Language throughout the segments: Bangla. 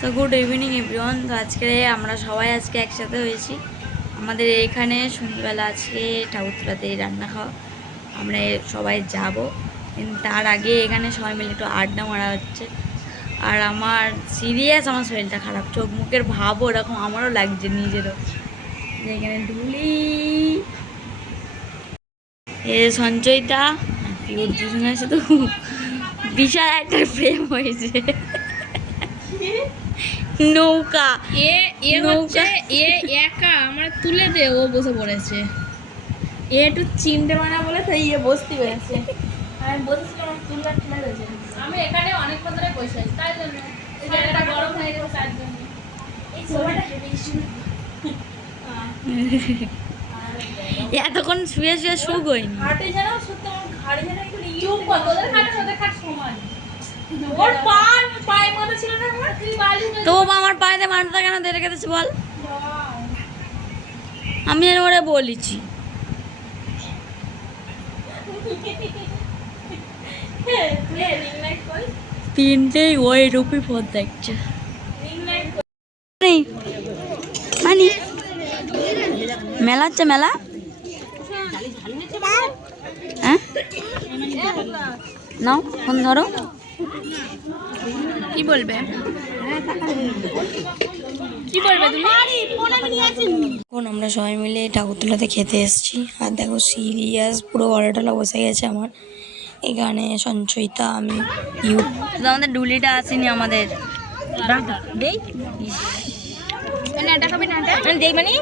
তো গুড ইভিনিং এভরিওয়ান। তো আজকে আমরা সবাই একসাথে হয়েছি। আমাদের এখানে সন্ধ্যেবেলা আজকে ঠাকুরতলাতে রান্না খাওয়া, আমরা সবাই যাব, কিন্তু তার আগে এখানে সবাই মিলে একটু আড্ডা মারা হচ্ছে। আর আমার সিরিয়াস আমার শরীরটা খারাপ, চোখ মুখের ভাব ওরকম আমারও লাগছে নিজেরও। এখানে ঢুলি এ সঞ্চয়িতা পিওর দুজনের সাথে বিশাল একটা প্রেম হয়েছে। নৌকা নৌকা একা আমার তুলে দে, ও বসে পড়েছে। একটু চিমটে মানা বলে তাই বসতে পেরেছে। আমি বসেছিলাম আমার তুলটা তুলে দিয়েছে। আমি এখানে অনেকক্ষণ ধরে বসে আছি, তাই জন্য এই জায়গাটা গরম হয়ে গেছে, তার জন্য এই সোফাটা এতক্ষণ শুয়ে শুয়ে সুখ হয়নি। হাটে যেন সত্যি আমার ঘাড়ে যেন একটু চুপ কর, তোদের খাটে ওদের খাট সমান। ওর পায়ে মাথা ছিল না, আমার তুই বালি তো আমার পায়েতে মাথাটা কেন ধরে রেখেছিস বল? আমি যেন ওরে বলেছি। তিনটেই ওই রূপী ফোন দেখছে। মানে মেলা হচ্ছে, মেলা হ্যাঁ নাও ফোন ধরো। কি বলবে, কি বলবে তুমি? এখন আমরা সবাই মিলে ঠাকুরতলাতে খেতে এসেছি। আর দেখো সিরিয়াস পুরো গলাটলা বসে গেছে আমার। এখানে সঞ্চয়িতা, আমি আমাদের ডুলিটা আসেনি আমাদের। দেখ মানে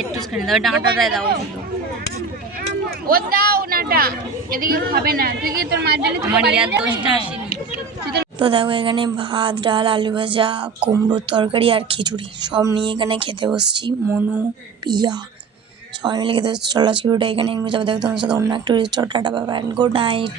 একটুখানি দাও, ডাঁটাটাই দাও। ও দাও নাটা, এদিকে খাবে না। তুই কি তোর মায়ের জন্য আমার ইয়ার দোষটা আসেনি। তো দেখো এখানে ভাত, ডাল, আলু ভাজা, কুমড়োর তরকারি আর খিচুড়ি সব নিয়ে এখানে খেতে বসছি। মনু, পিয়া সবাই মিলে খেতে বসছি। চলো আজকে ভিডিওটা এখানে যাবে। দেখো তোমার সাথে অন্য একটা tata, bye bye, good night.